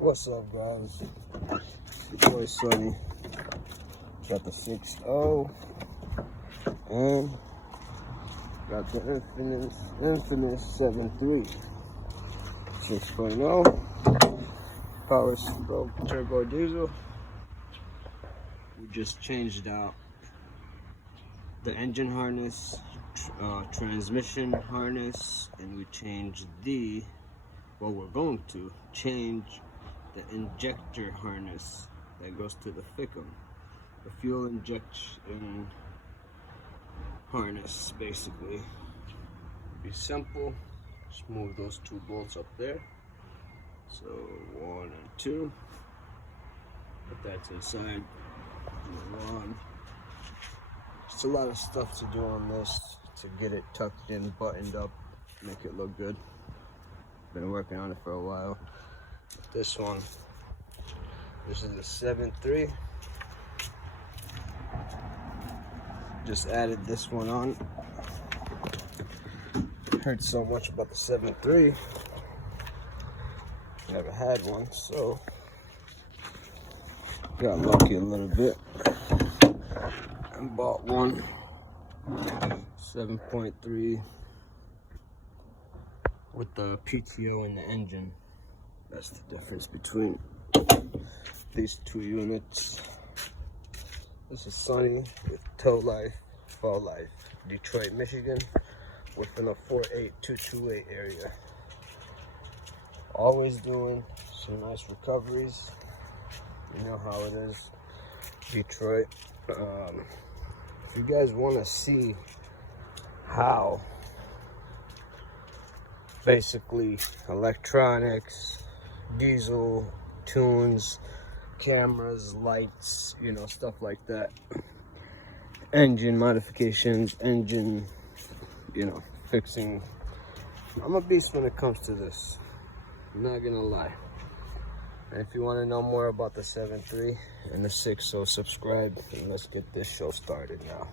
What's up, guys? It's your boy Sonny. Got the 6.0 and got the infamous 7.3 6.0 power stroke turbo diesel. We just changed out the engine harness, transmission harness, and we changed we're going to change the injector harness that goes to the FICM, the fuel injection harness. Basically, be simple. Just move those two bolts up there. So 1 and 2. Put that to the side. Move on. Just a lot of stuff to do on this to get it tucked in, buttoned up, make it look good. Been working on it for a while. This is the 7.3. Just added this one on. Heard so much about the 7.3. Never had one, so got lucky a little bit and bought one. 7.3 with the PTO in the engine. That's the difference between these two units. This is Sonny with Tow Life, Fall Life, Detroit, Michigan, within a 48228 area. Always doing some nice recoveries. You know how it is, Detroit. If you guys want to see how basically electronics, diesel, tunes, cameras, lights, stuff like that, engine modifications, engine, fixing. I'm a beast when it comes to this, I'm not gonna lie. And if you want to know more about the 7.3 and the 6.0, subscribe and let's get this show started now.